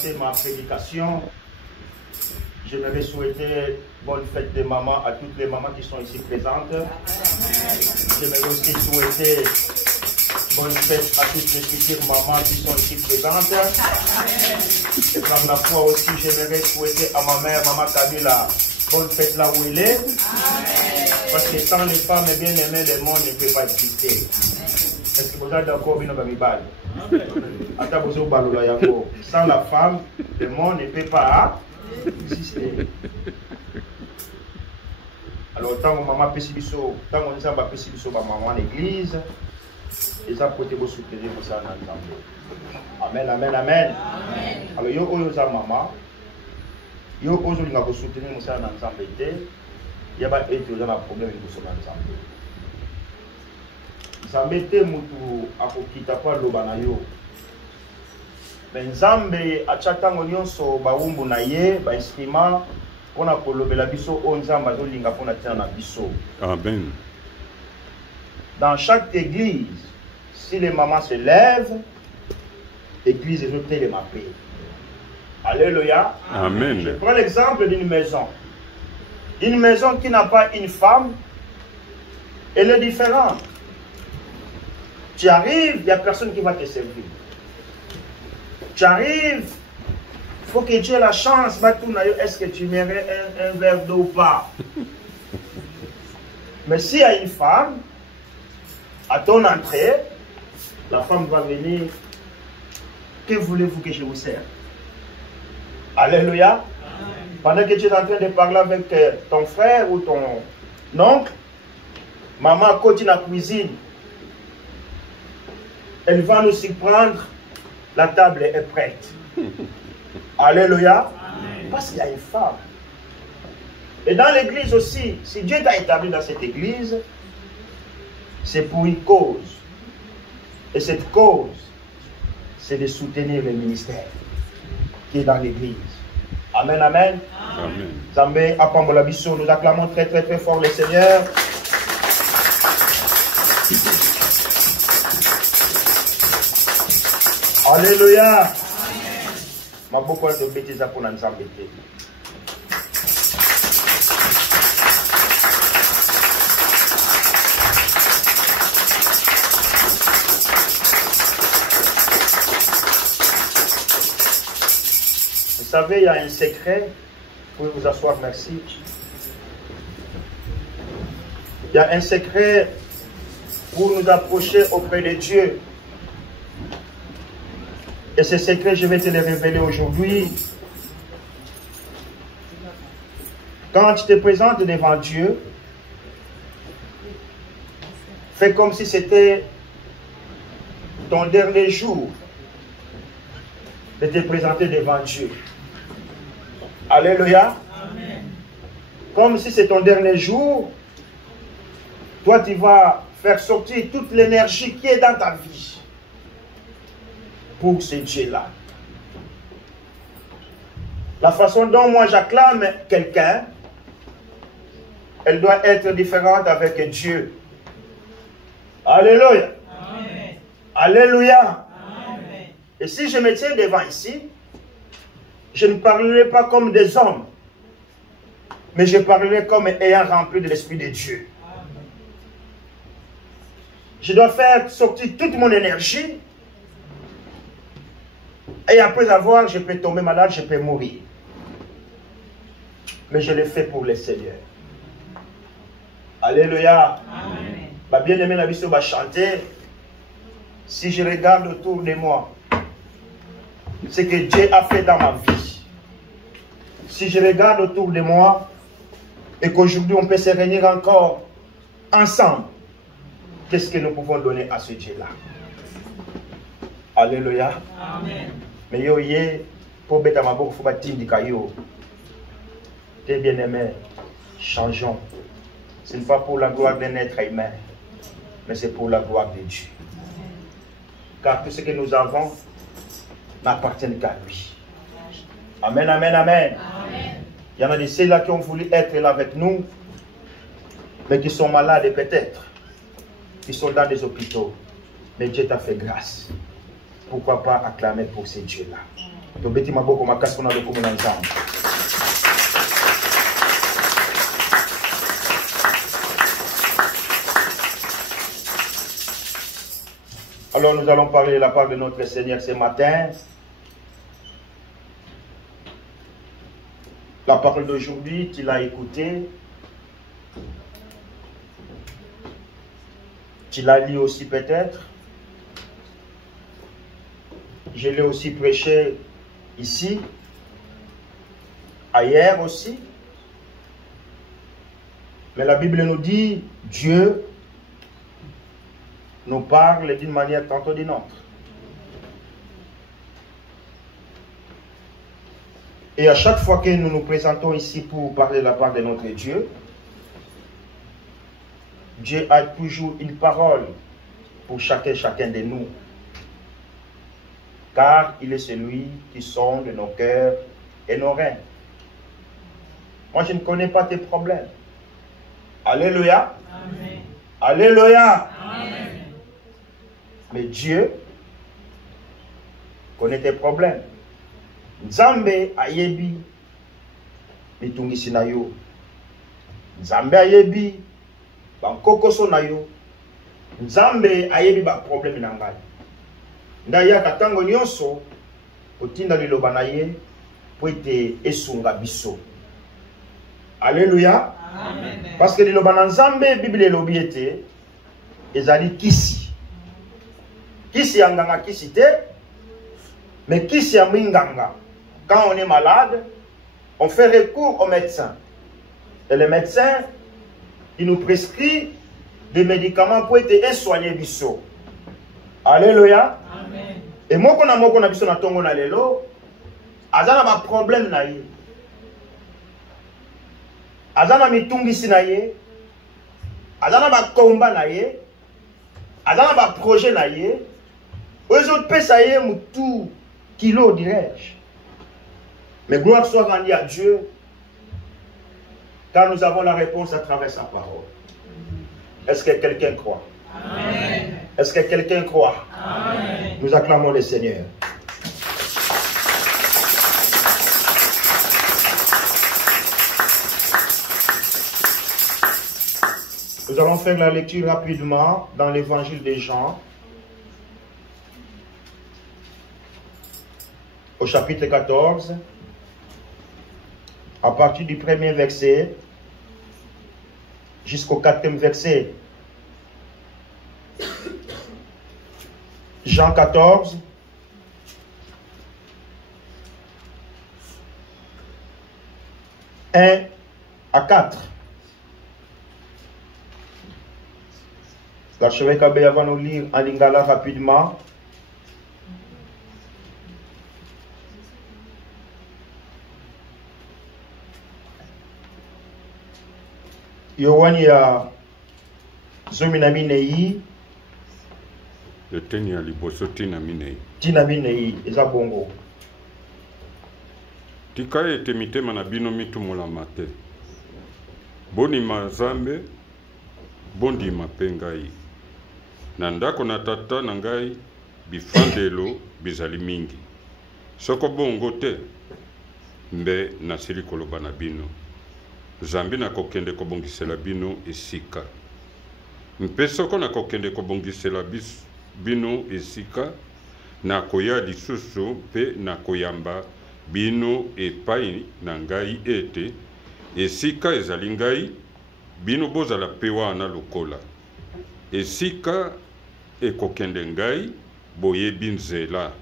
commencer ma prédication, j'aimerais souhaiter bonne fête de maman à toutes les mamans qui sont ici présentes. J'aimerais aussi souhaiter bonne fête à toutes les futures mamans qui sont ici présentes. Et par la foi aussi, j'aimerais souhaiter à ma mère, maman Camila, bonne fête là où elle est. Parce que sans les femmes bien aimées, le monde ne peut pas exister. Est-ce que vous êtes d'accord avec nous? Sans la femme, le monde ne peut pas exister. Alors, tant que maman Pessibiso, tant qu'on a Pessibiso, maman à l'église, et ça peut vous soutenir pour ça dans le Amen, amen, amen. Alors, yo oyoza maman, yo ozo linga ko soutenir pour ça dans le il y a pas été dans un problème pour ça dans le Nzambe te mutu akokita kwa loba na yo. Mais Nzambe achatango nyonso baumbu na ye, ba instrument pona kolobela biso o Nzambe azolinga pona tia na biso. Amen. Dans chaque église, si les mamans se lèvent, l'église est notée les mappés. Alléluia. Amen. Je prends l'exemple d'une maison. Une maison qui n'a pas une femme, elle est différente. Tu arrives, il n'y a personne qui va te servir. Tu arrives, il faut que tu aies la chance. Est-ce que tu mérites un verre d'eau ou pas? Mais s'il y a une femme, à ton entrée, la femme va venir. Que voulez-vous que je vous serve? Alléluia. Pendant que tu es en train de parler avec ton frère ou ton oncle, maman continue la cuisine. Elle va nous surprendre. La table est prête. Alléluia. Parce qu'il y a une femme. Et dans l'église aussi, si Dieu t'a établi dans cette église, c'est pour une cause. Et cette cause, c'est de soutenir le ministère qui est dans l'église. Amen, amen. Amen. Zambé, Apambola Bisso, nous acclamons très très très fort le Seigneur. Alléluia. Ma beaucoup de bêtises pour nous embêter. Vous savez, il y a un secret. Vous pouvez vous asseoir, merci. Il y a un secret pour nous approcher auprès de Dieu. Et ce secret, je vais te le révéler aujourd'hui. Quand tu te présentes devant Dieu, fais comme si c'était ton dernier jour de te présenter devant Dieu. Alléluia. Amen. Comme si c'est ton dernier jour, toi tu vas faire sortir toute l'énergie qui est dans ta vie pour ce Dieu-là. La façon dont moi j'acclame quelqu'un, elle doit être différente avec Dieu. Alléluia. Amen. Alléluia. Amen. Et si je me tiens devant ici, je ne parlerai pas comme des hommes, mais je parlerai comme ayant rempli de l'Esprit de Dieu. Amen. Je dois faire sortir toute mon énergie. Et après avoir, je peux tomber malade, je peux mourir. Mais je le fais pour le Seigneur. Alléluia. Amen. Bien-aimé, la vie va chanter. Si je regarde autour de moi, ce que Dieu a fait dans ma vie. Si je regarde autour de moi, et qu'aujourd'hui on peut se réunir encore ensemble, qu'est-ce que nous pouvons donner à ce Dieu-là? Alléluia. Amen. Mais yo yé, pour bêta ma bouche, il faut pas t'indiquer yo. T'es bien-aimé, changeons. Ce n'est pas pour la gloire d'un être humain, mais c'est pour la gloire de Dieu. Car tout ce que nous avons n'appartient qu'à lui. Amen, amen, amen. Amen. Il y en a de ceux-là qui ont voulu être là avec nous, mais qui sont malades peut-être, qui sont dans des hôpitaux. Mais Dieu t'a fait grâce. Pourquoi pas acclamer pour ces dieux-là? Tobeti maboko makasi pona lokumu na Nzambe. Alors nous allons parler de la part de notre Seigneur ce matin. La parole d'aujourd'hui, tu l'as écoutée. Tu l'as lu aussi peut-être. Je l'ai aussi prêché ici, ailleurs aussi. Mais la Bible nous dit, Dieu nous parle d'une manière tantôt d'une autre. Et à chaque fois que nous nous présentons ici pour parler de la part de notre Dieu, Dieu a toujours une parole pour chacun de nous. Car il est celui qui sonde nos cœurs et nos reins. Moi, je ne connais pas tes problèmes. Alléluia. Amen. Alléluia. Amen. Mais Dieu connaît tes problèmes. Nzambe ayebi mitungisi na yo. Nzambe ayebi bankokoso na yo. Nzambe ayebi ba problème na ngai. Ndaya katango nyonso otinda liloba na ye po ete esunga biso. Alléluia. Amen. Parce que liloba na Nzambe Bible elobi ete ezali kisi. Kisi ya nganga kisi te, mais kisi ya minganga. Quand on est malade, on fait recours au médecin. Et le médecin, il nous prescrit des médicaments pour être soigné biso. Alléluia. Amen. Et moi, quand biso na tongo na lelo, azana ba problème na ye. Azana mitungisi na ye. Azana ba komba na ye. Azana ba projet na ye. Aux autres pesaye moutou kilo dirais-je. Mais gloire soit rendue à Dieu, car nous avons la réponse à travers sa parole. Est-ce que quelqu'un croit? Amen. Est-ce que quelqu'un croit? Amen. Nous acclamons le Seigneur. Nous allons faire la lecture rapidement dans l'évangile de Jean, au chapitre 14, à partir du premier verset jusqu'au 4e verset. Jean 14, « 1 à 4. L'archevêque Abbé va nous lire en lingala rapidement. Yohani ya zomi na minei. Yoteni ya liboso tina minei. Tina minei eza bongo. Tika ete mitema na bino mitumolama te. Bondima Nzambe, bondima mpe ngai. Na ndako na tata na ngai bifandelo bizali mingi. Soko bongo te, mbe nasili koloba na bino. Nzambe na kokende kobongisela bino esika. Mpe soko na kokende kobongisela bino esika, na koya lisusu mpe na koyamba bino epai na ngai ete esika ezali ngai, bino bozala pe wana lokola. Esika ekokende ngai, boyebi nzela.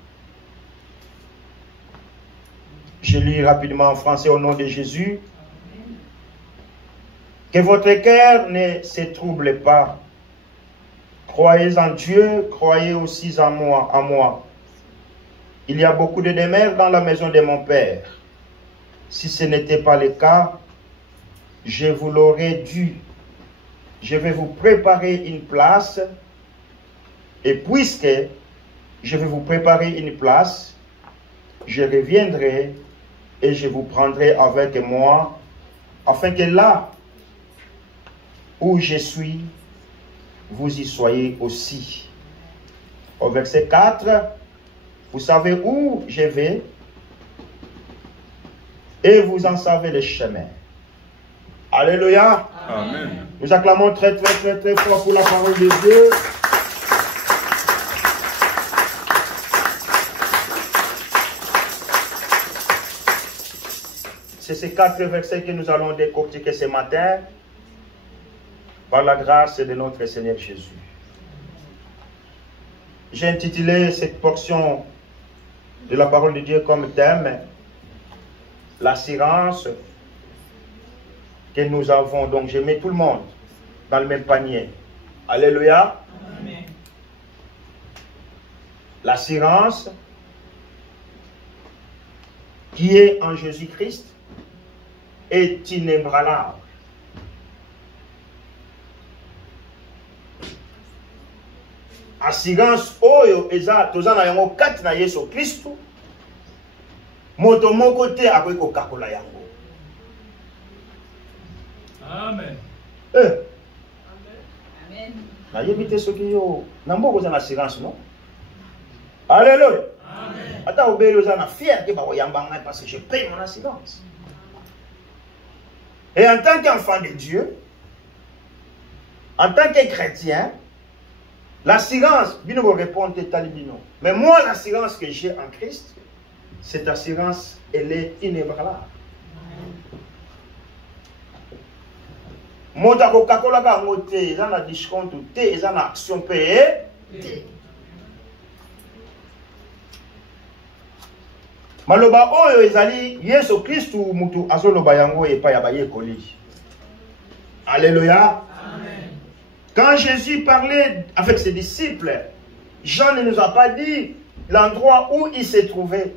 Je lis rapidement en français au nom de Jésus. Que votre cœur ne se trouble pas. Croyez en Dieu, croyez aussi en moi. Il y a beaucoup de demeures dans la maison de mon Père. Si ce n'était pas le cas, je vous l'aurais dit. Je vais vous préparer une place. Et puisque je vais vous préparer une place, je reviendrai et je vous prendrai avec moi, afin que là où je suis, vous y soyez aussi. Au verset 4, vous savez où je vais et vous en savez les chemins. Alléluia. Amen. Nous acclamons très fort pour la parole de Dieu. C'est ces 4 versets que nous allons décortiquer ce matin par la grâce de notre Seigneur Jésus. J'ai intitulé cette portion de la parole de Dieu comme thème l'assurance que nous avons. Donc je mets tout le monde dans le même panier. Alléluia. Amen. L'assurance qui est en Jésus-Christ est inébranlable. Assurance oyo eza toza na yango kati na Yesu Kristo. Moto moko te akoki kokakola yango. Amen. Amen. Na yebite soki yo na mboko za na assurance non? Alléluia. Amen. Ata obeli oza na fier ke ba koyamba ngai parce que je paye mon assurance. Et en tant qu'enfant de Dieu, en tant que chrétien, l'assurance, bino vous répondre talibino. Mais moi, l'assurance que j'ai en Christ, cette assurance, elle est inébranlable. Mota Coca-Cola ka ngote, ils ont un discount ou té, ils ont une action payée. Maloba oyo ezali Yesu Kristu mutu azoloba yango epa ya bayekoli. Alléluia. Amen. Quand Jésus parlait avec ses disciples, Jean ne nous a pas dit l'endroit où il s'est trouvé.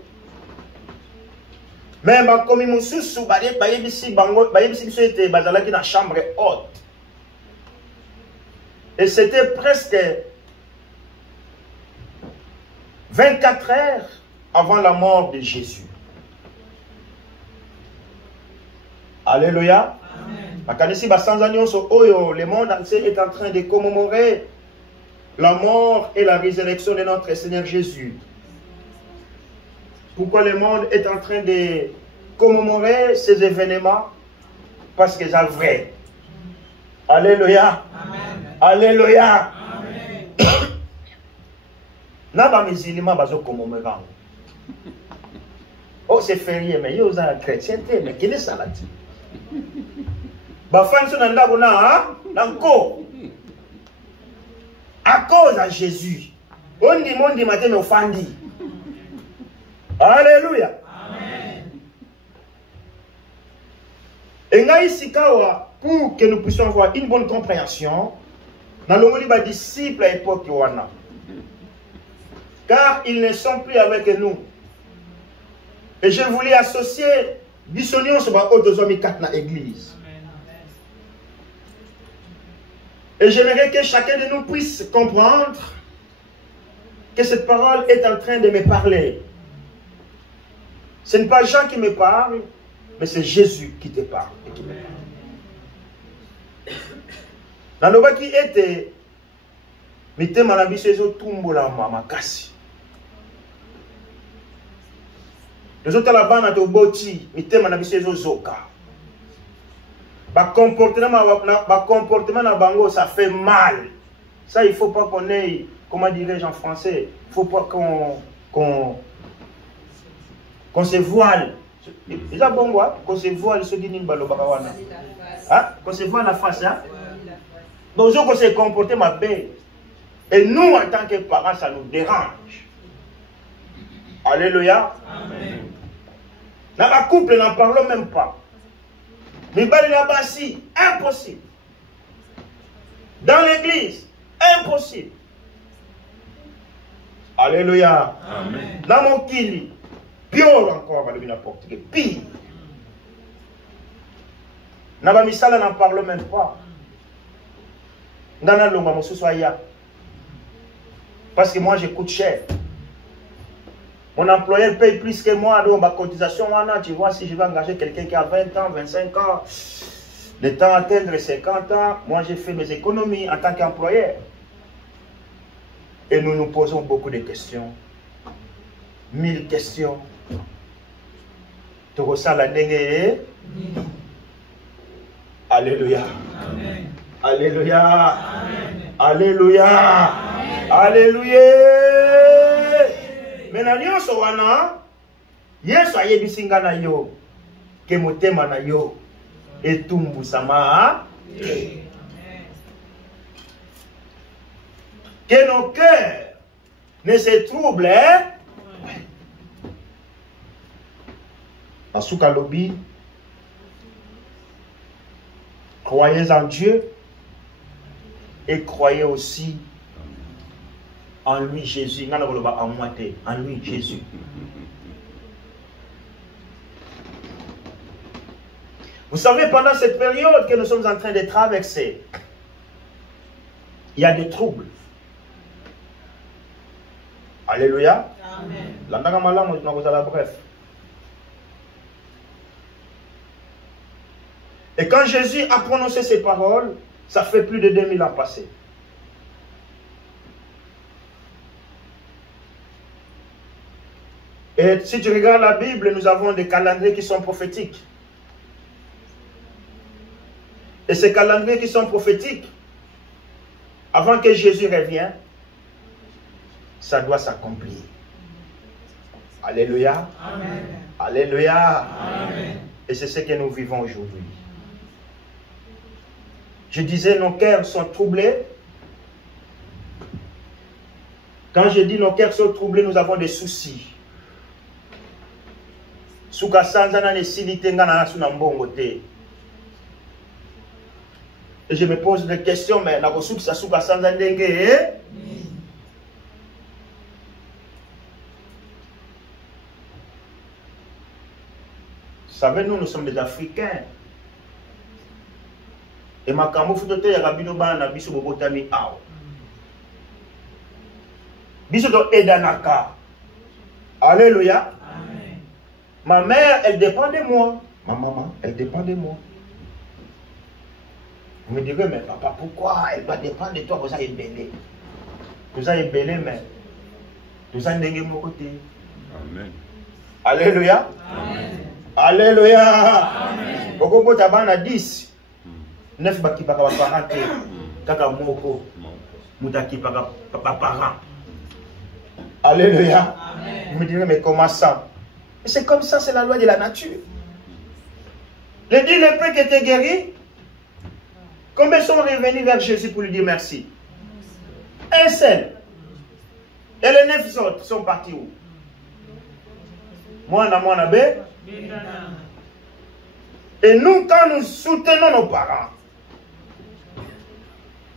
Mais comme il mususu bayebisi biso ete bazalaki na chambre haute. Et c'était presque 24 heures avant la mort de Jésus. Alléluia. Le monde entier est en train de commémorer la mort et la résurrection de notre Seigneur Jésus. Pourquoi le monde est en train de commémorer ces événements? Parce que c'est vrai. Alléluia. Amen. Alléluia. Amen. Naba musulman bazo commémorer. Oh, c'est férié, mais yo za chrétien, mais quelle est ça là? Bafan so nanda bona nanko. À cause de Jésus. On dit matin offandi. Alléluia. Amen. Et nga isikawa pour que nous puissions avoir une bonne compréhension dans le monde des disciples à l'époque wana. Car ils ne sont plus avec nous. Et je voulais associer Bissonion sur ma haute zone dans l'église. Et j'aimerais que chacun de nous puisse comprendre que cette parole est en train de me parler. Ce n'est pas Jean qui me parle, mais c'est Jésus qui te parle et qui me parle. Dans le bas qui était, mettez ma vie sur les tombeaux là, ma casse. Les autres là-bas, na to boti, mettez ma vie sur les zoka. Comportement na bango, ça fait mal. Ça, il ne faut pas qu'on ait, comment dirais-je en français, il ne faut pas qu'on se voile. Déjà bon, qu'on se voile, ce qui n'est pas le bakawana. Qu'on se voile la face, hein? Donc, qu'on se comporte ma belle. Et nous, en tant que parents, ça nous dérange. Alléluia. Amen. Dans la couple, n'en parlons même pas. Mais là-bas, si, impossible. Dans l'église, impossible. Alléluia. Amen. Dans mon kili, pire encore, n'importe quel pire. Dans la misala, n'en parle même pas. Dans la longue, parce que moi, je coûte cher. Mon employeur paye plus que moi, donc ma cotisation, tu vois, si je vais engager quelqu'un qui a 20 ans, 25 ans, le temps atteindre 50 ans, moi j'ai fait mes économies en tant qu'employeur. Et nous nous posons beaucoup de questions. 1000 questions. tokosala ndenge. Alléluia. Amen. Alléluia. Amen. Alléluia. Alléluia. Mena nyonso wana Yesu ayebisi nga na yo ke motema na yo etumbusama te. Que nos cœurs ne se troublent. Asuka lobi, croyez en Dieu et croyez aussi en lui Jésus. En moi, en lui Jésus. Vous savez, pendant cette période que nous sommes en train de traverser, il y a des troubles. Alléluia. Amen. Bref. Et quand Jésus a prononcé ces paroles, ça fait plus de 2000 ans passés. Et si tu regardes la Bible, nous avons des calendriers qui sont prophétiques. Et ces calendriers qui sont prophétiques, avant que Jésus revienne, ça doit s'accomplir. Alléluia. Amen. Alléluia. Amen. Et c'est ce que nous vivons aujourd'hui. Je disais, nos cœurs sont troublés. Quand je dis nos cœurs sont troublés, nous avons des soucis. Et je me pose des questions, mais vous savez, nous sommes des Africains. Et ma camoufle fotote ya rabino bana biso bobotami aw. Biso do edanaka. Alléluia. Amen. Ma mère, elle dépend de moi. Ma maman, elle dépend de moi. Vous me direz, mais papa, pourquoi elle doit dépendre de toi? Vous avez belé. Vous avez belé, mais vous avez dengue mon côté. Amen. Alléluia. Amen. Alléluia. Amen. Beaucoup de gens 10. 9 baki paka parent kaka moko mutaki paka parent. Alléluia. Vous me direz, mais comment ça? C'est comme ça, c'est la loi de la nature. Le dit le peu qui était guéri, combien sont revenus vers Jésus pour lui dire merci? Un seul. Et les 9 autres sont partis où? Moi, et nous, quand nous soutenons nos parents,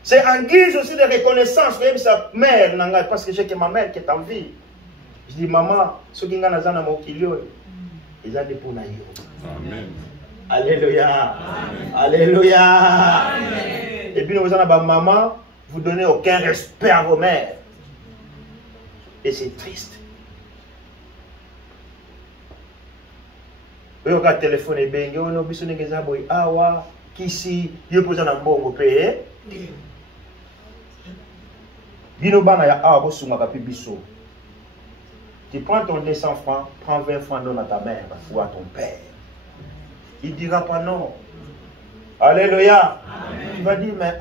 c'est en guise aussi de reconnaissance. Même sa mère, parce que j'ai que ma mère qui est en vie. Je dis, maman, ce qui est dans mon kilo, ils ont des pour naïo. Amen. Alléluia. Alléluia. Et puis nous avons maman, vous donnez aucun respect à vos mères. Et c'est triste. Vous avez un téléphone et bien, vous avez un téléphone et awa, kisi, vous avez un bon paye. Bino bana ya awa bosunga kapi biso. Tu prends ton 200 francs, prends 20 francs, donne à ta mère ou à ton père. Il ne dira pas non. Alléluia. Amen. Tu vas dire, mais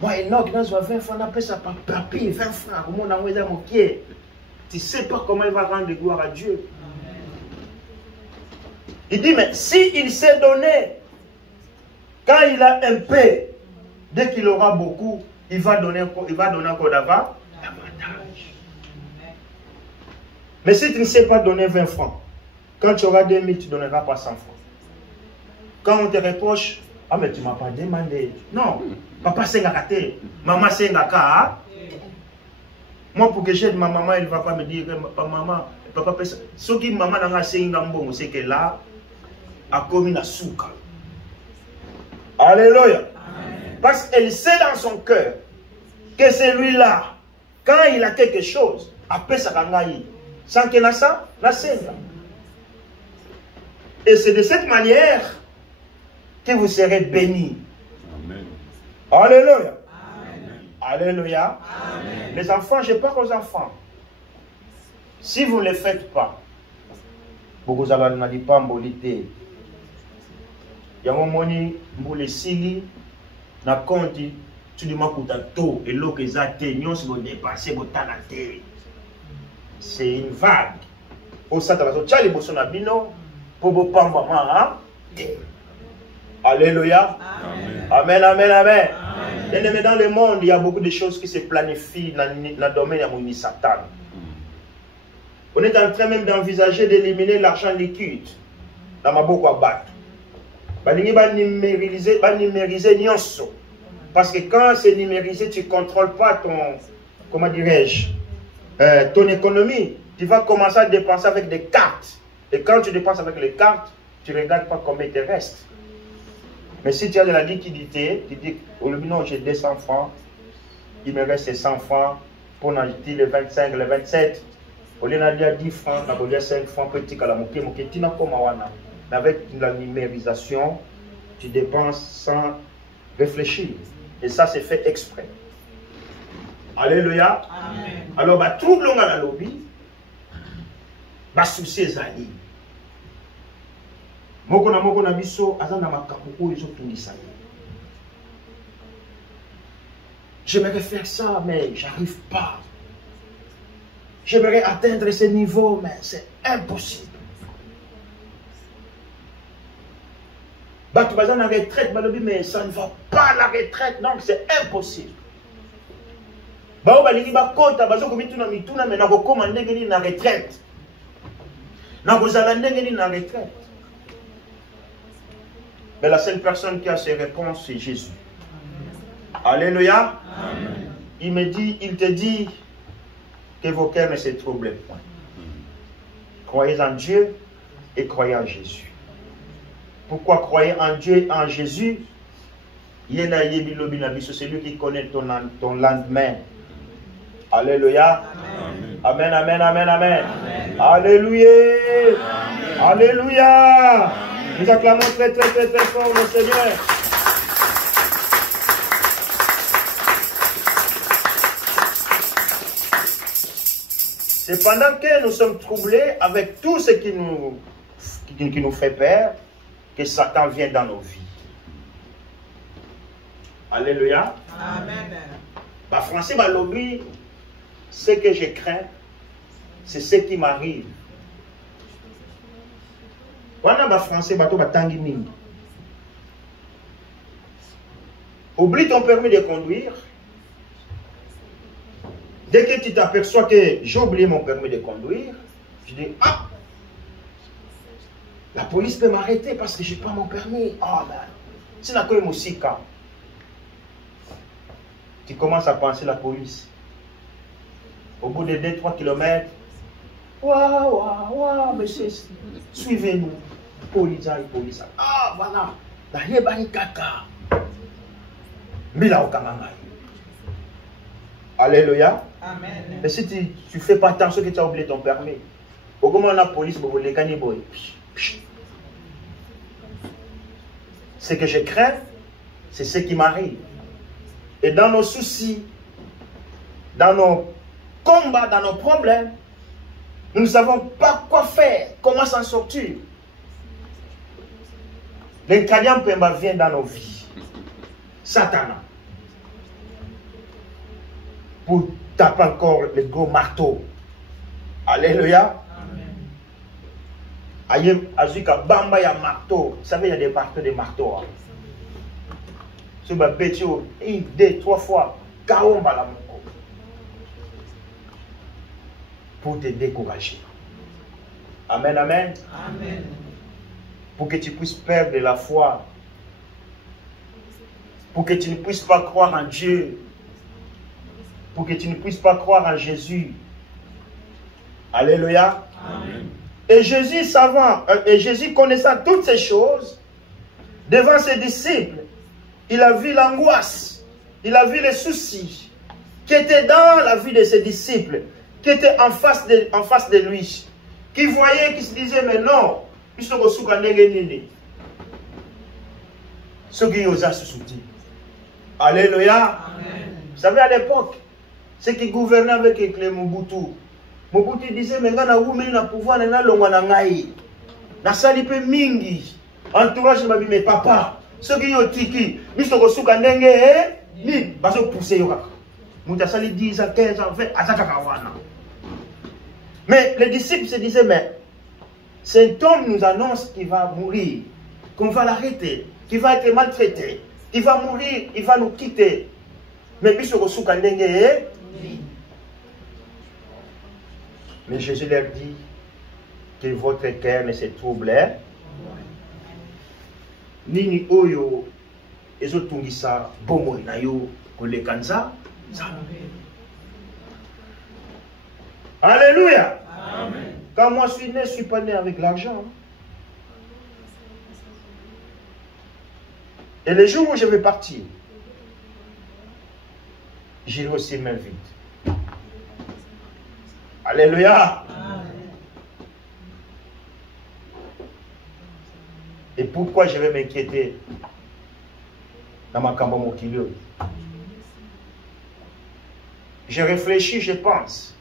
moi, il n'a que 20 francs, on appelle ça papi, 20 francs, comment on a envoyé mon pied. Tu ne sais pas comment il va rendre gloire à Dieu. Amen. Il dit, mais s'il s'est donné, quand il a un peu, dès qu'il aura beaucoup, il va donner encore davantage. Mais si tu ne sais pas donner 20 francs, quand tu auras 2000, tu ne donneras pas 100 francs. Quand on te reproche, ah mais tu ne m'as pas demandé. Non, papa c'est ngakate, maman c'est ngaka. Moi pour que j'aide ma maman, elle ne va pas me dire, maman, papa, ce qui maman n'a pas c'est ngambon, c'est que là, a commis la souka. Alléluia. Parce qu'elle sait dans son cœur que celui-là, quand il a quelque chose, après ça gangaï, sans qu'il ait ça, la scène. Et c'est de cette manière que vous serez bénis. Amen. Alléluia. Amen. Alléluia. Amen. Les enfants, je parle aux enfants. Si vous ne le faites pas, bokozala na lipamboli te. Yango moni mbule sili na konti tu makuta to eloko eza te nyonso bo dépasser botala te. C'est une vague. Au sata baso tchali boso na bino po bo pamba ma te. Alléluia. Amen, amen, amen. Mais dans le monde, il y a beaucoup de choses qui se planifient dans le domaine de Satan. On est en train même d'envisager d'éliminer l'argent liquide dans ma boko abat. Balingi ba numériser nyonso. Parce que quand c'est numérisé, tu ne contrôles pas ton, comment dirais-je, ton économie. Tu vas commencer à dépenser avec des cartes. Et quand tu dépenses avec les cartes, tu ne regardes pas combien il te reste. Mais si tu as de la liquidité, tu dis, au lieu non, j'ai 200 francs, il me reste 100 francs pour en acheter les 25, les 27. Au lieu d'aller 10 francs, on a 5 francs, petit à la moquette, avec la numérisation, tu dépenses sans réfléchir. Et ça, c'est fait exprès. Alléluia. Amen. Alors, bah, tout le monde à la lobby, bah, souci est ali. Moko na biso azana makambo oyo ezotungisa ye. J'aimerais faire ça, mais j'arrive pas. J'aimerais atteindre ce niveau, mais c'est impossible. Bato bazana retraite, balobi, mais ça ne va pas la retraite, donc c'est impossible. Bao balingi bakota bazo komituna mituna mais nako koma ndenge ni na retraite. Nako zala ndenge ni na retraite. Mais la seule personne qui a ses réponses, c'est Jésus. Alléluia. Amen. Il te dit que vos cœurs ne se troublent point. Croyez en Dieu et croyez en Jésus. Pourquoi croyez en Dieu et en Jésus? C'est lui qui connaît ton lendemain. Alléluia. Amen, amen, amen, amen. Amen. Alléluia. Amen. Alléluia. Nous acclamons très très très très fort le Seigneur. C'est pendant que nous sommes troublés avec tout ce qui nous fait peur que Satan vient dans nos vies. Alléluia. Amen. Bah, français, bah, lobby, ce que je crains, c'est ce qui m'arrive. Français, oublie ton permis de conduire. Dès que tu t'aperçois que j'ai oublié mon permis de conduire, je dis, ah, la police peut m'arrêter parce que je n'ai pas mon permis. Ah, ben, c'est la musique. Tu commences à penser la police. Au bout de 2-3 km, waouh, monsieur, suivez-nous. Police. Ah, voilà. Alléluia. Amen. Et si tu ne fais pas attention que tu as oublié ton permis, au moment où la police, ce que je crains, c'est ce qui m'arrive. Et dans nos soucis, dans nos combats, dans nos problèmes, nous ne savons pas quoi faire, comment s'en sortir. L'incroyable Pemba vient dans nos vies. Satan. Pour taper encore le gros marteau. Alléluia. Amen. Azuka bamba ya marteau. Vous savez, il y a des marteaux. Ce bêtio, 1, 2, 3 fois. Kaomba la moko. Pour te décourager. Amen, amen. Amen. Pour que tu puisses perdre la foi. Pour que tu ne puisses pas croire en Dieu. Pour que tu ne puisses pas croire en Jésus. Alléluia. Amen. Et Jésus connaissant toutes ces choses, devant ses disciples, il a vu l'angoisse, il a vu les soucis qui étaient dans la vie de ses disciples, qui étaient en face de lui, qui voyaient, qui se disaient, mais non, ils sont au ceux qui osent se soutenir. Alléluia. Amen. Vous savez, à l'époque, ceux qui gouvernaient avec les Mobutu disait, mais on a pouvoir, nasali pe mingi entourage mabi me papa soki yo tiki biso ko suka ndenge ni baso pousser yo kaka muta sali 10 ans 15 ans 20 azaka kawana. Mais les disciples se disaient mais cet homme nous annonce qu'il va mourir, qu'on va l'arrêter, qu'il va être maltraité, qu'il va mourir, il va nous quitter. Mais biso ko suka ndenge mais Jésus leur dit que votre cœur ne se trouble. Nini oyo ezotungisa bomoi na yo kolekanza. Alléluia. Amen. Quand moi je suis né, je ne suis pas né avec l'argent. Et le jour où je vais partir, j'irai aussi main vide. Alléluia. Et pourquoi je vais m'inquiéter dans ma cambo mokilio? Je réfléchis, je pense.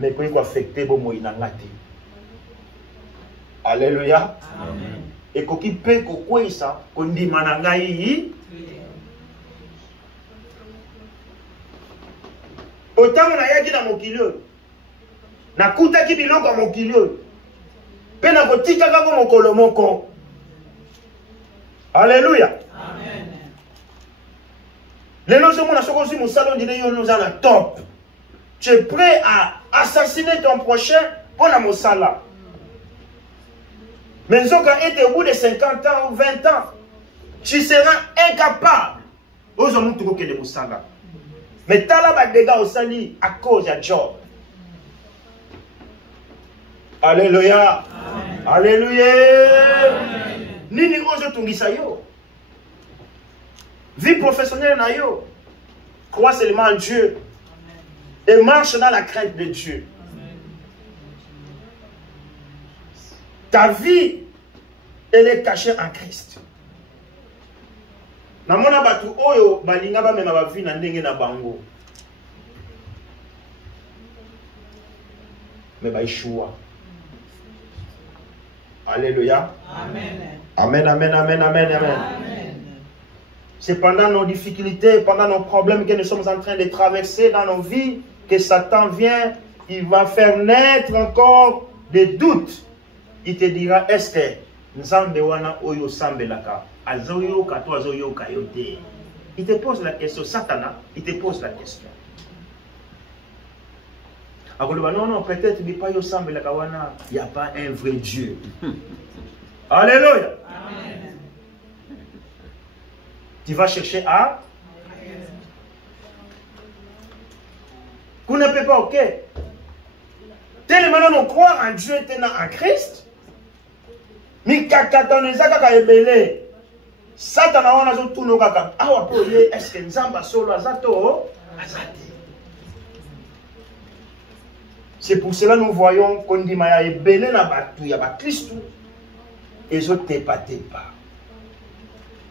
Mais pour quoi affecter bon moinangati? Alléluia. Amen. Et koki pe kokwe ça, kondi manangai. Autant na yaki na mokilio. Na kuta ki biloko mokilio. Pe na kotika kako mokolo moko. Alléluia. Amen. Les gens qui sont dans le salon nous à la top. Tu es prêt à assassiner ton prochain pour la mosala. Mais au bout de 50 ans ou 20 ans, tu seras incapable. Aux hommes qui de mosala. Mais tu as là des dégâts au sali à cause de Job. Alléluia. Amen. Alléluia. Amen. Nini ozo tungisa yo. Vie professionnelle na yo. Crois seulement en Dieu. Et marche dans la crainte de Dieu. Ta vie, elle est cachée en Christ. Namona batu oyo balinga ba mema ba vie na ndenge na bango. Mais ba échoua. Alléluia. Amen. Amen, amen, amen, amen, amen. C'est pendant nos difficultés, pendant nos problèmes que nous sommes en train de traverser dans nos vies que Satan vient, il va faire naître encore des doutes. Il te dira, est-ce que Nzambe wana oyo sambelaka azoyo kato azoyo kayote? Il te pose la question, Satana, il te pose la question. Non, non, peut-être que pas yo sambelaka wana, il n'y a pas un vrai Dieu. Alléluia. Amen. Tu vas chercher à. Vous ne pouvez pas, ok. Tellement nous croire en Dieu, en Christ. Mais kakatoneza kaka ebele. Satana wana zo tuno kaka. Awa po ye, est-ce que Nzamba solo azato? Azate. C'est pour cela que nous voyons qu'on dit maya ebele na batu ya ba Christ. Et zo tepa tepa.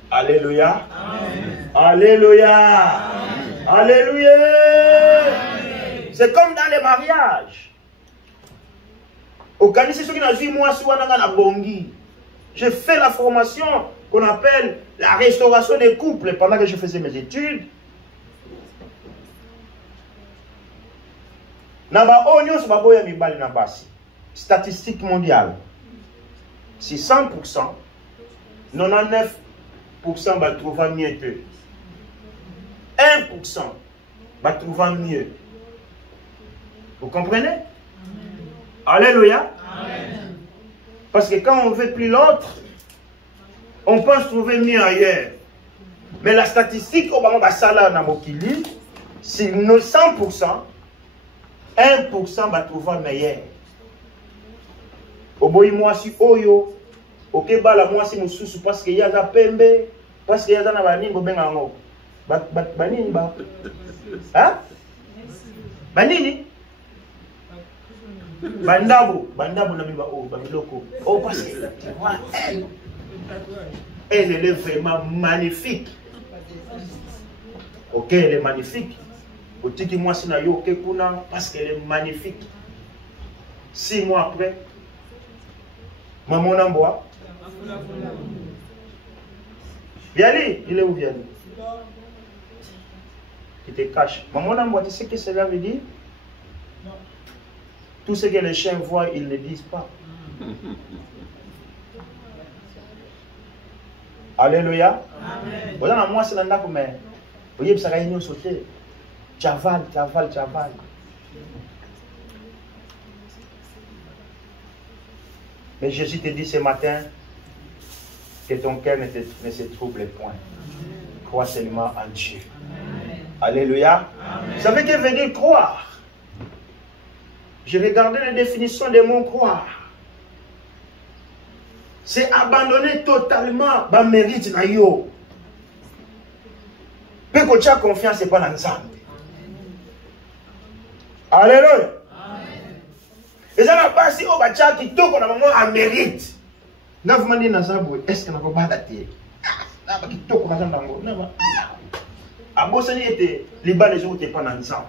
Alléluia. Amen. Alléluia. Amen. Alléluia. Amen. C'est comme dans les mariages. Au Canada, ceux qui n'ont vu moi, j'ai fait la formation qu'on appelle la restauration des couples pendant que je faisais mes études. Statistique mondiale. Si 100%, 99% va trouver mieux que 1% va trouver mieux. Vous comprenez? Alléluia. Amen. Parce que quand on ne veut plus l'autre, on pense trouver mieux ailleurs. Mais la statistique, c'est 100%, 1% va trouver meilleur. Au bout moi si oyo, ok bala moi si mususu parce qu'il y a la pembe, parce qu'il y a la baningo bengango. Banini ba. Hein? Banini? Bandabo na biba o babiloko. Oh parce que elle est vraiment magnifique. Ok, elle est magnifique. Otiki moi si na yo ok kuna parce qu'elle est magnifique. 6 mois après, Maman Namboa. Viali, il est où Viali? Il te cache. Maman Namboa, tu sais ce que cela veut dire? Tout ce que les chiens voient, ils ne disent pas. Alléluia. Voilà, moi, c'est là comme vous voyez, ça va y sauter. Tu avales. Mais Jésus te dit ce matin que ton cœur ne se trouble point. Crois seulement en Dieu. Alléluia. Vous savez ce que veut dire croire? Je regardais la définition de mon croire. C'est abandonner totalement ma mérite na yo. Peu que tu as confiance, c'est pas dans l'ensemble. Alléluia. Et ça n'a pas si on va dire qu'il faut qu'on a un mérite. N'a vous demandé Nazabou, est-ce que n'a pas daté? N'a pas qu'il faut qu'on a un mérite. À Bossani était les bas les jours n'étaient pas dans l'ensemble.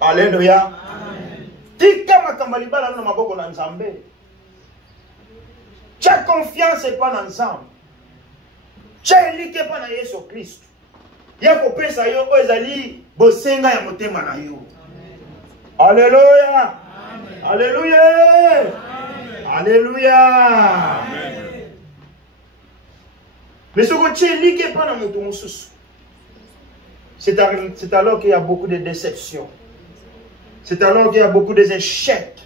Alléluia. Tika makambaliba la na maboko na Nzambe. Tu as confiance c'est pas dans Nzambe. Tu as élité pas dans Jésus Christ. Ya ko pesa yo ezali bosenga ya motema na yo. Alléluia. Alléluia. Alléluia. Mais ce que tu es élité pas dans mon sous. C'est alors qu'il y a beaucoup de déceptions. C'est alors qu'il y a beaucoup d'échecs.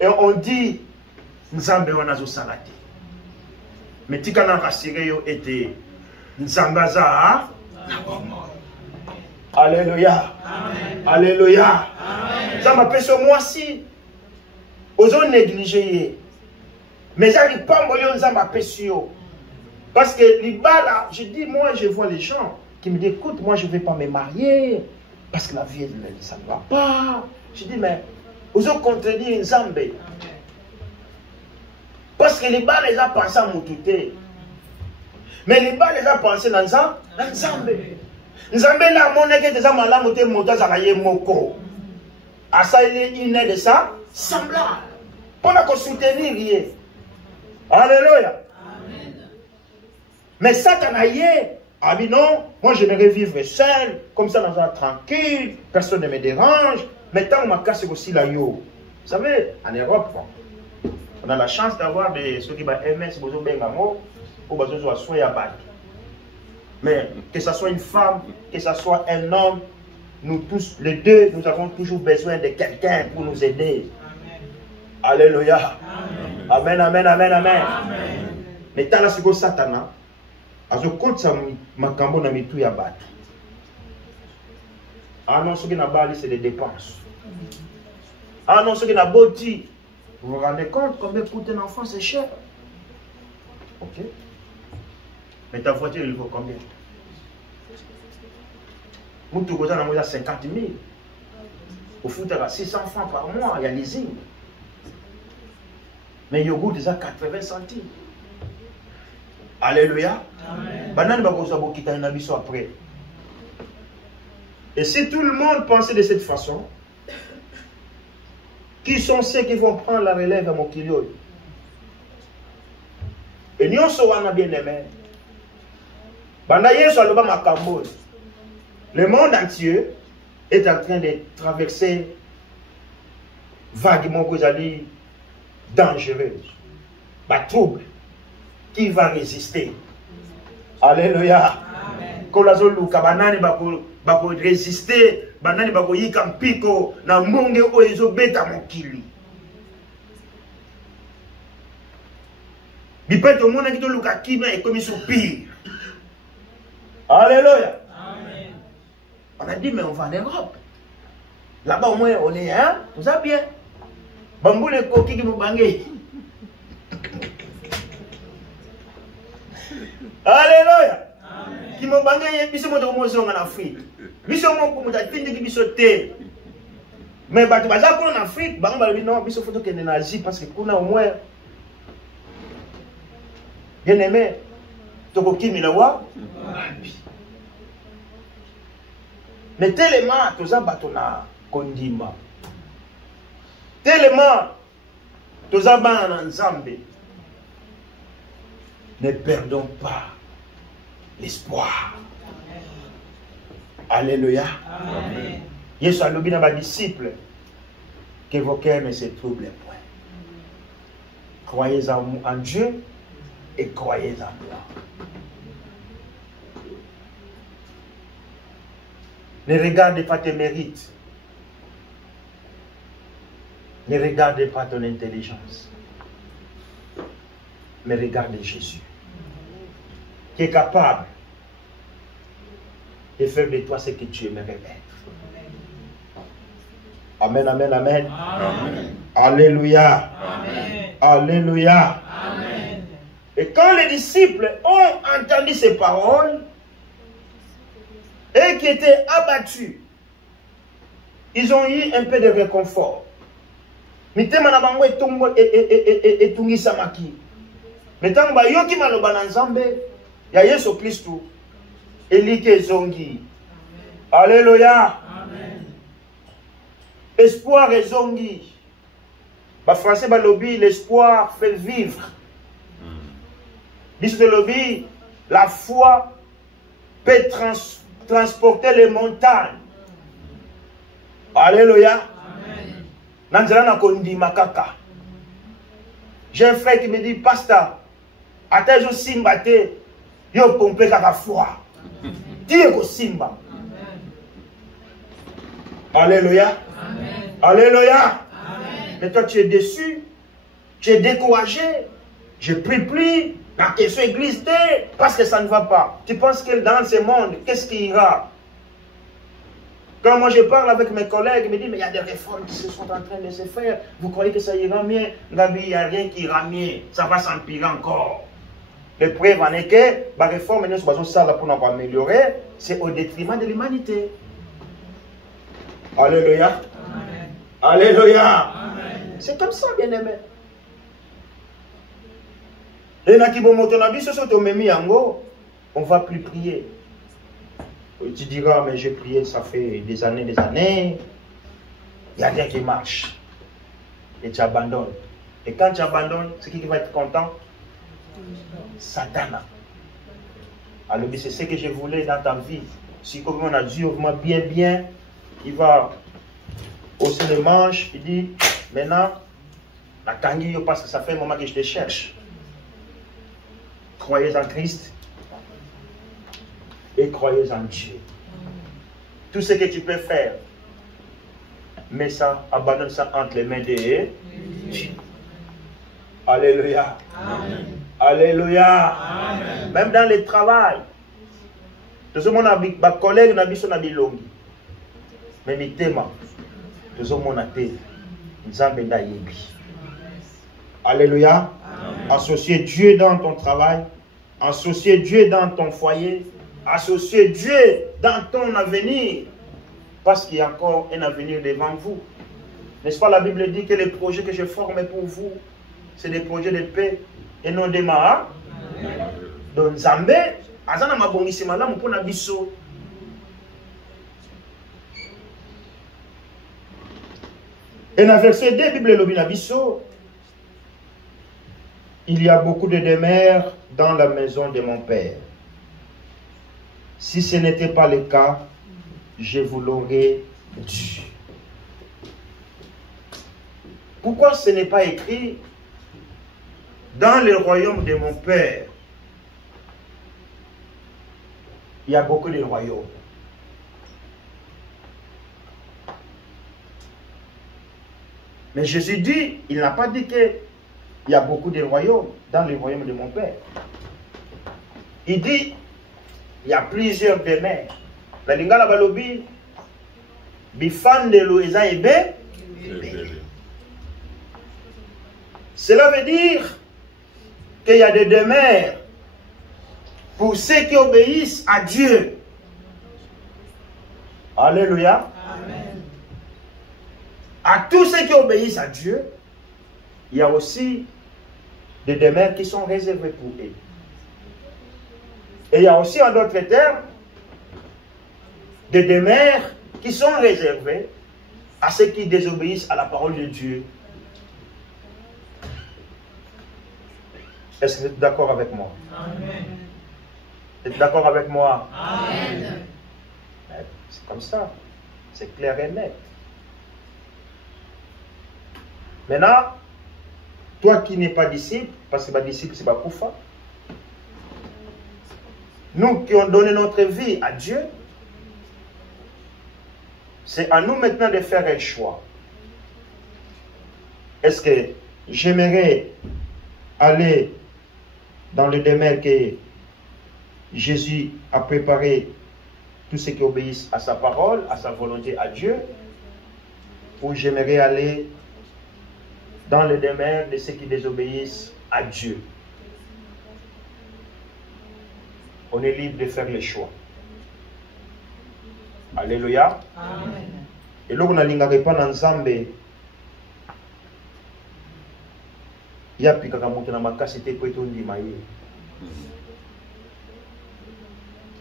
Et on dit, Nzambe wana zo salate. Mais tika na rassuré yo était Nzambaza. Alléluia. Alléluia. Ça m'appelle ce mois-ci. Osons négliger. Mais j'arrive pas à me Nzamba pesio. Parce que là, je dis, moi, je vois les gens qui me disent, écoute, moi, je ne vais pas me marier. Parce que la vie, ça ne va pas. Je dis, mais, vous avez contredit Nzambe. Parce que les bas les a pensé à Moutouté. Mais les bas les a pensé dans Nzambe. Nzambe là, mon équipe des amants là, Mouté Moutazaraye Moko. À ça, il est de ça, semblable. Pour la soutenir, rien. Alléluia. Mais Satan a ah oui non, moi j'aimerais vivre seul, comme ça dans un tranquille, personne ne me dérange. Mais tant ma casse aussi là yo. Vous savez, en Europe, on a la chance d'avoir ceux qui vont MS, ou mais que ce soit une femme, que ce soit un homme, nous tous, les deux, nous avons toujours besoin de quelqu'un pour nous aider. Alléluia. Amen, amen, amen, amen. Mais tant là, c'est que Satan, azo kotsa makambo na mitu ya batu. Ah non, ce qui n'a pas c'est des dépenses. Ah non, ce qui n'a pas dit. Vous vous rendez compte combien coûte un enfant, c'est cher. Ok. Mais ta voiture, il vaut combien? Moutou Goza n'a 50 000. Au foot, il y a 600 francs par mois, il y a leasing. Mais yogourt, il y a 80 centimes. Alléluia. Après. Et si tout le monde pensait de cette façon, qui sont ceux qui vont prendre la relève à mon kilio? Et nous sommes bien aimés. Le monde entier est en train de traverser vaguement dangereuse. Trouble. Qui va résister? Alléluia. Kolazoluka banani bako résister, banani bako yika mpiko na mbonge oyo beta mokili. Bipeto mona kito luka kina et comme pire. Alléluia. Amen. On a dit mais on va en Europe. Là-bas au moins on est hein, tout ça bien. Bamboule koki ki mobangé. Alléluia. Qui m'a bangé, biso mo de en Afrique. Biso mo ko muta tindi ki biso te. Mais batu baza ko en Afrique, banga ba non, biso photo que en Asie parce que kuna au moins bien aimé. Toko kimi la wa. Mais tellement to za batona kondima. Tellement Tozabana Nzambe. Ne perdons pas l'espoir. Alléluia. Amen. Yesu alobi na ba disciples que vos cœurs ne se troublent point. Croyez en Dieu et croyez en moi. Ne regardez pas tes mérites. Ne regardez pas ton intelligence. Mais regardez Jésus, qui est capable de faire de toi ce que tu aimerais être. Amen, amen, amen. Amen. Alléluia. Amen. Alléluia. Amen. Et quand les disciples ont entendu ces paroles et qui étaient abattus, ils ont eu un peu de réconfort. Mitema na bango etungisamaki. Metango bayoki maloba na Nzambe ya Yesu Kristo elike ezongi. Alléluia. Amen. Espoir ezongi. Ba français balobi l'espoir fait vivre. Biso de lobi la foi peut transporter les montagnes. Alléluia. Nanzela na kondima kaka. J'ai un frère qui me dit, pasteur, ata jo simba te, yo pompe kaka foi. Dieu ko simba. Alléluia. Amen. Alléluia. Amen. Mais toi tu es déçu, tu es découragé. Je prie plus, la question est glissée parce que ça ne va pas. Tu penses que dans ce monde, qu'est-ce qui ira? Quand moi je parle avec mes collègues, ils me disent, mais il y a des réformes qui se sont en train de se faire. Vous croyez que ça ira mieux? Gabi, il n'y a rien qui ira mieux. Ça va s'empirer encore. Le preuve en est que la réforme, nous sommes ça pour nous améliorer, c'est au détriment de l'humanité. Alléluia. Amen. Alléluia. Amen. C'est comme ça, bien-aimé. Et na kibomoto na biso soto memi yango, on va plus prier. Tu diras, mais j'ai prié, ça fait des années, il n'y a rien qui marche. Et tu abandonnes. Et quand tu abandonnes, c'est qui va être content? Satan. Alors, c'est ce que je voulais dans ta vie. Si comme on a dit, vraiment bien, il va hausser les manches, il dit, maintenant, la tangue, parce que ça fait un moment que je te cherche. Croyez en Christ et croyez en Dieu. Tout ce que tu peux faire, mets ça, abandonne ça entre les mains de Dieu. Alléluia. Amen. Alléluia. Amen. Même dans le travail. Tout le monde a des collègues qui sont dans bilongi. Mais les thèmes, tout le monde a des yebi. Alléluia. Associer Dieu dans ton travail, associer Dieu dans ton foyer, associer Dieu dans ton avenir, parce qu'il y a encore un avenir devant vous. N'est-ce pas, la Bible dit que les projets que je forme pour vous, c'est des projets de paix et non de mal. Donc Nzambe, azana mabongisi malamu mpona biso. Et dans verset 2, Bible lobi na biso, il y a beaucoup de demeures dans la maison de mon Père. Si ce n'était pas le cas, je vous l'aurais dit. Pourquoi ce n'est pas écrit dans le royaume de mon Père? Il y a beaucoup de royaumes. Mais Jésus dit, il n'a pas dit que il y a beaucoup de royaumes dans le royaume de mon Père. Il dit, il y a plusieurs demeures. La lingala balobi, bifan de l'oeza ebe. Cela veut dire qu'il y a des demeures pour ceux qui obéissent à Dieu. Alléluia. Amen. À tous ceux qui obéissent à Dieu, il y a aussi des demeures qui sont réservées pour eux. Et il y a aussi, en d'autres termes, des demeures qui sont réservées à ceux qui désobéissent à la parole de Dieu. Est-ce que vous êtes d'accord avec moi? Amen. Vous êtes d'accord avec moi? Amen. C'est comme ça. C'est clair et net. Maintenant, toi qui n'es pas disciple, parce que ma disciple, c'est Bakoufa, nous qui ont donné notre vie à Dieu, c'est à nous maintenant de faire un choix. Est-ce que j'aimerais aller dans le demeure que Jésus a préparé tous ceux qui obéissent à sa parole, à sa volonté, à Dieu, ou j'aimerais aller dans le demeure de ceux qui désobéissent à Dieu? On est libre de faire les choix. Alléluia. Amen. Et là, on a l'ingare pas dans Nzambe. Il y a plus qu'à monter dans ma cassette pour être ndimaye.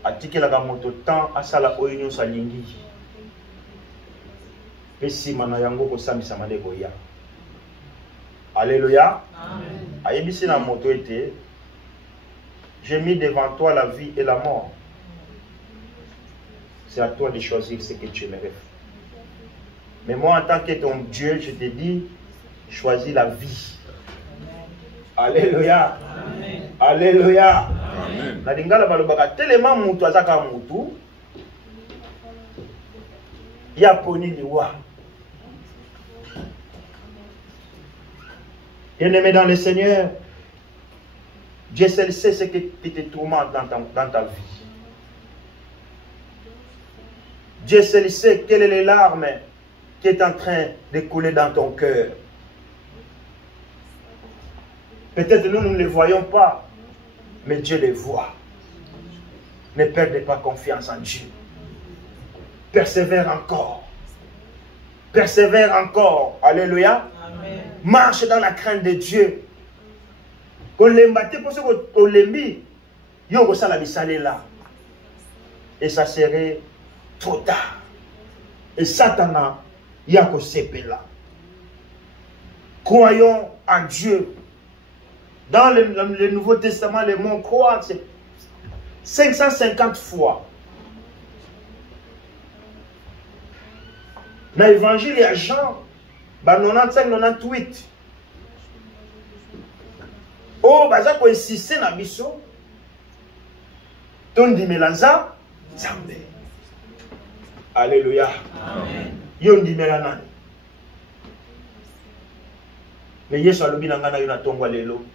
Atike la moto temps à sala oyo sa lingi. Pesi mana yango ko sambisa mandeko ya. Alléluia. Amen. Ayebisi na moto était. J'ai mis devant toi la vie et la mort. C'est à toi de choisir ce que tu aimerais. Mais moi, en tant que ton Dieu, je te dis, choisis la vie. Alléluia. Amen. Alléluia. Amen. Na lingala balobaka tellement mutu azaka mutu. Ya poni liwa. Bien-aimé dans le Seigneur, Dieu seul sait ce qui te tourmente dans ta vie. Dieu seul sait quelles sont les larmes qui est en train de couler dans ton cœur. Peut-être nous ne les voyons pas, mais Dieu les voit. Ne perdez pas confiance en Dieu. Persévère encore. Persévère encore. Alléluia. Amen. Marche dans la crainte de Dieu. Qu'on l'embate pour ce qu'on l'embie, yo ça la bisalé là. Et ça serait trop tard. Et Satan y a qu'au là. Croyons en Dieu. Dans le Nouveau Testament, le mot croire, c'est 550 fois. Dans l'évangile, il y a Jean, 95-98. Oh, baza ko insisté na biso. Ton dimelanza, Zambé. Alléluia. Amen. Yon dimela nani. Mais Yesu alobi na ngana yo na tongwa lelo.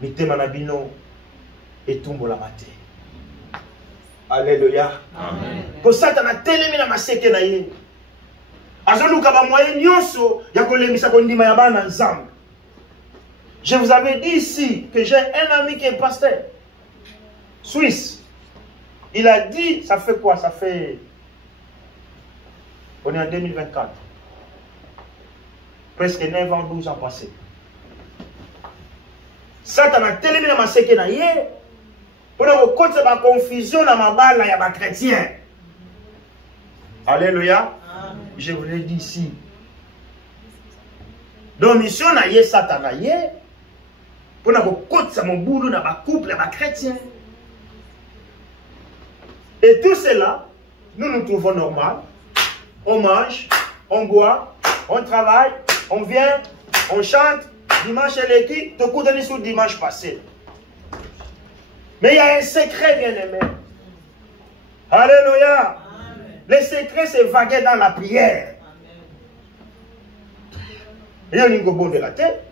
Mitema na bino etumbola mate. Alléluia. Amen. Pour ça tana telemi na maseke na ye. Azoluka ba moyen nyonso ya kolemisa kondima ya bana nzambe. Je vous avais dit ici que j'ai un ami qui est pasteur suisse. Il a dit, ça fait quoi? Ça fait... On est en 2024. Presque 9 ans, 12 ans passés. Satan a télé dans ma séquée na yé. Pour que côté ma confusion dans ma balle, il y a ma chrétien. Alléluia. Amen. Je vous l'ai dit ici. Donc mission na yé Satan na yé. Pour que côté mon boulot dans ma couple, ma chrétien. Et tout cela, nous nous trouvons normal. On mange, on boit, on travaille, on vient, on chante. Dimanche et l'équipe, te coudons sur dimanche passé. Mais il y a un secret, bien-aimé. Alléluia. Amen. Le secret, c'est vaguer dans la prière. Il y a un bon de la tête.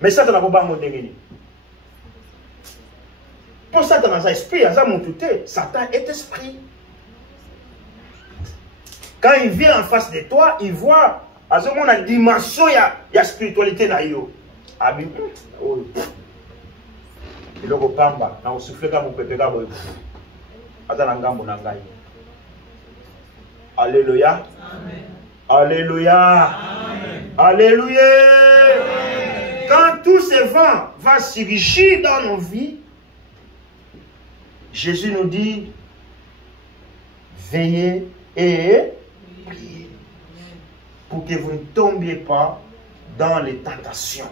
Mais ça, tu n'as pas mon démini. Pour ça, dans un esprit, Satan est esprit. Quand il vient en face de toi, il voit à ce moment la dimension, il y a spiritualité dans yo. Il y a pamba, na souffle comme pepe comme Alléluia. Amen. Alléluia. Amen. Alléluia. Quand tout ce vent va surgir dans nos vies, Jésus nous dit, veillez et priez pour que vous ne tombiez pas dans les tentations.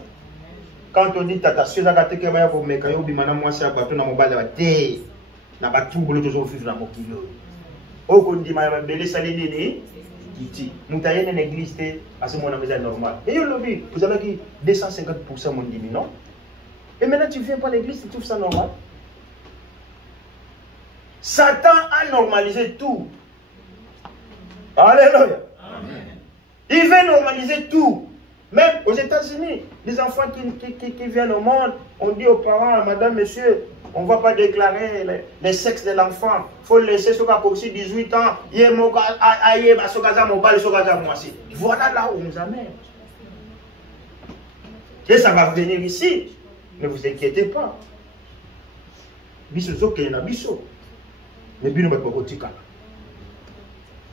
Quand on dit tata, si vous avez dit que vous avez dit que moi c'est un bateau dans mon bal de thé, na ba trouble toujours vivre dans mon kilo. Au qu'on dit ma belle saline qui moutaye dans l'église parce que mon ami est normal. Et yo lobby, vous avez dit 250% mon dimi non? Et maintenant tu viens pas à l'église, tu trouves ça normal? Satan a normalisé tout. Alléluia. Amen. Il veut normaliser tout. Même aux États-Unis, les enfants qui viennent au monde, on dit aux parents, madame, monsieur, on ne va pas déclarer le sexe de l'enfant. Il faut le laisser sur comme si 18 ans. Voilà là où on nous amène. Et ça va venir ici. Ne vous inquiétez pas.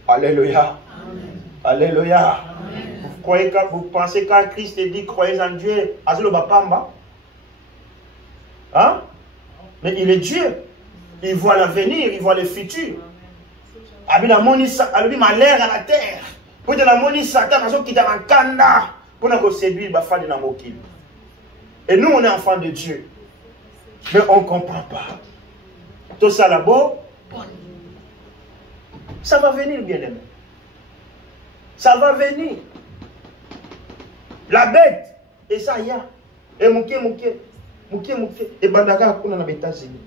Alléluia. Alléluia. Vous pensez qu'à Christ dit croyez en Dieu, hein? Mais il est Dieu. Il voit l'avenir, il voit le futur. Il a l'air à la terre. Pour que la Satan qui est en Kanda pour nous séduire la femme de Namokil. Et nous on est enfants de Dieu. Mais on ne comprend pas. Tout ça là-bas, ça va venir, bien aimé. Ça va venir. La bête, et ça y a. Et mouké. Et bandaka kuna na États-Unis.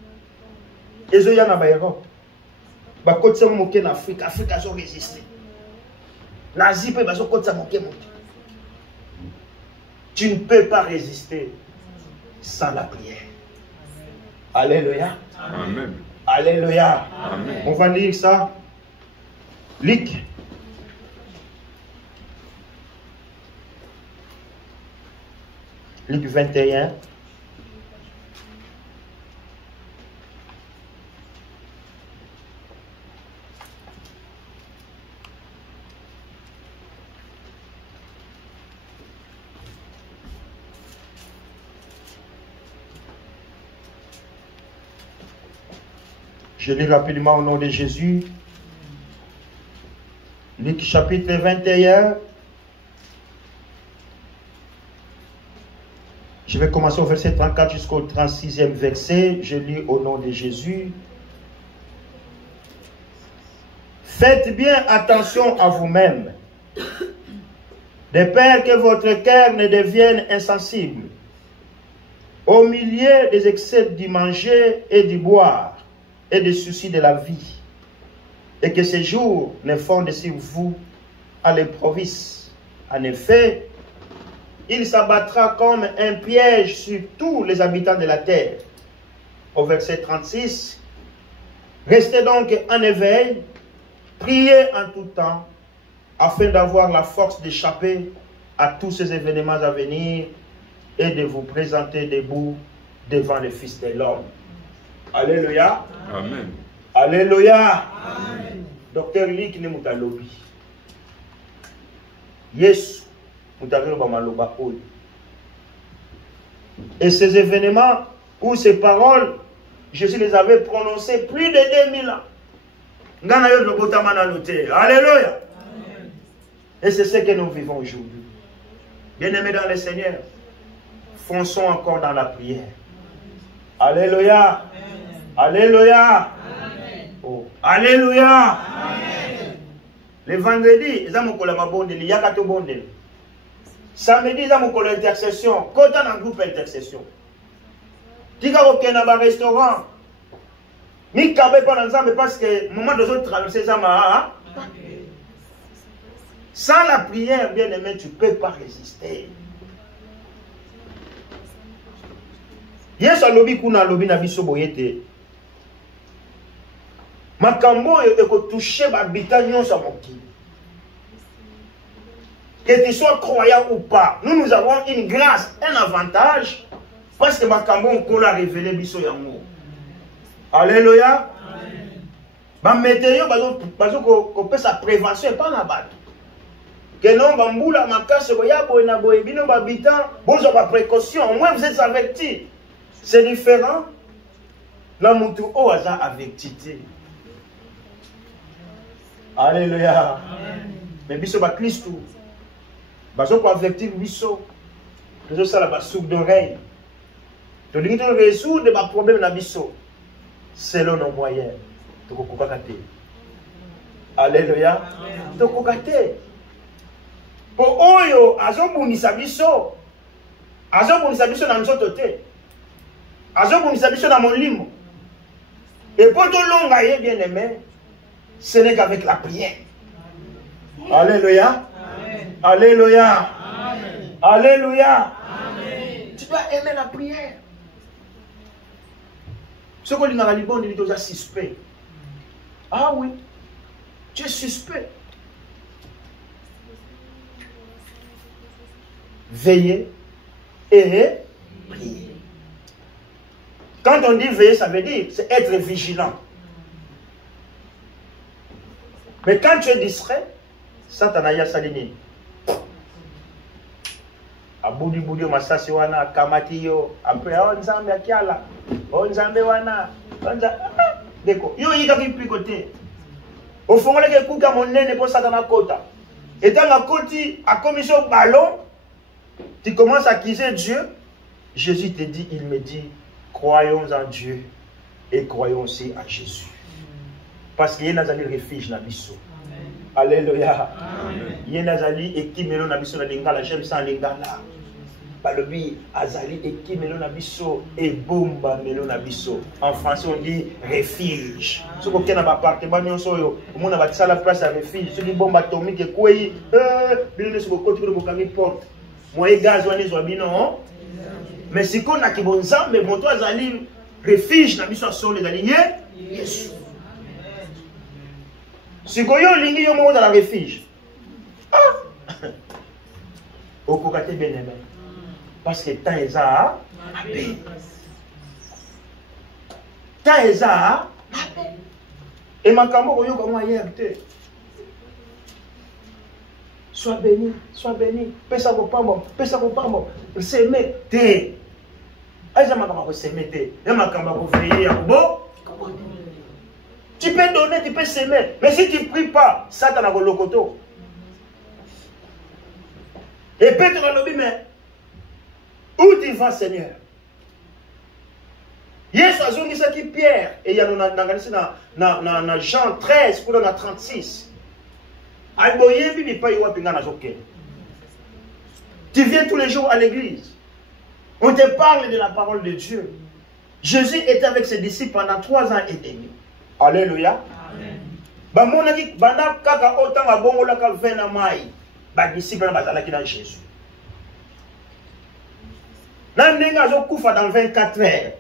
Et zo ya na ba Europe. Ba kotsa mouké na Afrique, Afrique a résisté. L'Asie peut ba so kotsa mouké. Tu ne peux pas résister sans la prière. Alléluia. Amen. Alléluia. Amen. On va lire ça. Luc. Luc 21. Je lis rapidement au nom de Jésus. Luc chapitre 21. Je vais commencer au verset 34 jusqu'au 36e verset. Je lis au nom de Jésus. Faites bien attention à vous-même, de peur que votre cœur ne devienne insensible au milieu des excès du manger et du boire et des soucis de la vie, et que ces jours ne fondent sur vous à l'improviste. En effet, il s'abattra comme un piège sur tous les habitants de la terre. Au verset 36, restez donc en éveil, priez en tout temps, afin d'avoir la force d'échapper à tous ces événements à venir et de vous présenter debout devant le Fils de l'homme. Alléluia. Amen. Alléluia. Amen. Docteur Lik ne mutalobi. Yes. Et ces événements ou ces paroles, Jésus les avait prononcées plus de 2000 ans. Alléluia. Et c'est ce que nous vivons aujourd'hui. Bien-aimés dans le Seigneur, fonçons encore dans la prière. Alléluia. Alléluia. Oh. Alléluia. Le vendredi, ils ont il y a un bondel. Samedi, ils ont une intercession. Quand on a un groupe intercession. Tu as un restaurant. Mais pas parce que le moment de autres traverser ça, sans la prière, bien aimé, tu ne peux pas résister. Yes, alobi kuna alobi na biso boyete. Makambo eko toucher habitant nyonso mokili. Que tu sois croyant ou pas, nous avons une grâce, un avantage, parce que makambo on l'a révélé biso yango. Alléluia. Ba météo bazo ko pesa prévention pas na bato. Que non bambula makase boya boy na boy bino habitant, bozo ba précaution, au moins vous êtes avertis. C'est différent. La moutou au hasard averti. Alléluia. Mais biso ba Christou. Baso ko avertir biso. Toujours ça la soupe d'oreille. Tu dis résoudre des problèmes dans biso selon nos moyens. Tu peux pas gâter. Alléluia. Tu peux gâter. Pour oyo azobunisa biso. Azobunisa biso na nzoto te. Azobunisa biso na molimo. Et pour tout long bien aimé, ce n'est qu'avec la prière. Alléluia. Amen. Alléluia. Amen. Alléluia. Amen. Tu dois aimer la prière. Ce qu'on dit dans la Liban, il est suspect. Ah oui, tu es suspect. Veiller et prier. Quand on dit veiller, ça veut dire c'est être vigilant. Mais quand tu es distrait, Satanaya Salini. Abudi budi masasi wana kamati yo après on nzambe akiala on nzambe wana deko yo yika ki côté au fond le kuka monene pour Satana kota et dans la côté à commission ballon tu commences à accuser Dieu. Jésus te dit, il me dit croyons en Dieu et croyons aussi à Jésus parce qu'il y a un refuge dans biso. Alléluia. Il y a nazali et qui melo na biso na lingala j'aime ça lingala. Balobi azali et qui melo na biso et bomba melo na biso. En français on dit refuge. Ce qu'on a ba appartement nyonso yo, on a bâti la place à refuge. Ce qui bombe atomique et quoi bino sur côté de bokami porte. Moi gaz wani zo bino. Mais si qu'on a ki bonza mais bon toi azali refuge na biso so les alliés. Yes. Si vous avez un dans la refuge, au côté bien aimé. Parce que tant est à paix. Tant est à paix. Et ma camarade, vous comme moi hier, sois béni, sois béni. Pesa vos pas bon, pesa vos pas bon. S'aimer, t'es. Aïe, ma camarade, s'aimer, t'es. Et ma camarade, vous veillez à bon. Tu peux donner, tu peux s'aimer. Mais si tu ne pries pas, ça t'en a le locoto. Et Petre a dit, mais où tu vas, Seigneur? Yesu a dit ça qui Pierre. Et il y a dans Jean 13, pour dans 36. Tu viens tous les jours à l'église. On te parle de la parole de Dieu. Jésus était avec ses disciples pendant 3 ans et demi. Alléluia. Ba monaki banda kaka otanga bongo la ka vena mai. Ba disciple na bazala ki dans Jésus. Na ndenga zo kufa dans 24 heures.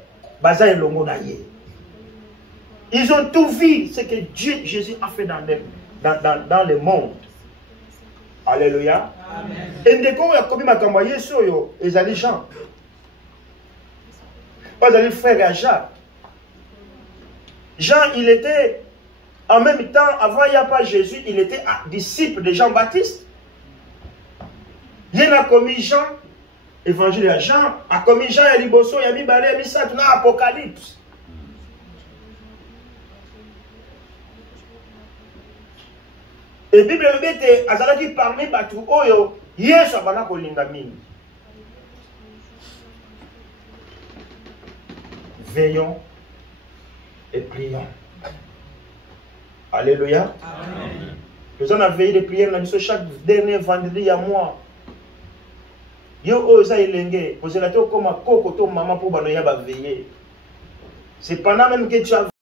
Baza elongo na ye. Ils ont tout vu ce que Dieu Jésus a fait dans le monde. Alléluia. Amen. Et ndeko ya kobi makambo Yesu yo ezali Jean. Bazali frère à Jacques. Jean, il était, en même temps, avant il n'y a pas Jésus, il était disciple de Jean-Baptiste. Il a commis Jean, évangile à Jean, a commis Jean et Liboso, il a mis Balé, il a mis ça, dans l'Apocalypse. Et la Bible dit, Azala qui parmi Batu Oyo, Yesu abana kolinga mingi. Veillons et prions. Alléluia. Amen. Nous avons veillé de prière chaque dernier vendredi à moi. Yo osa ilenge, vous êtes là comme un coco, maman pour banoya va veiller. C'est pendant même que tu as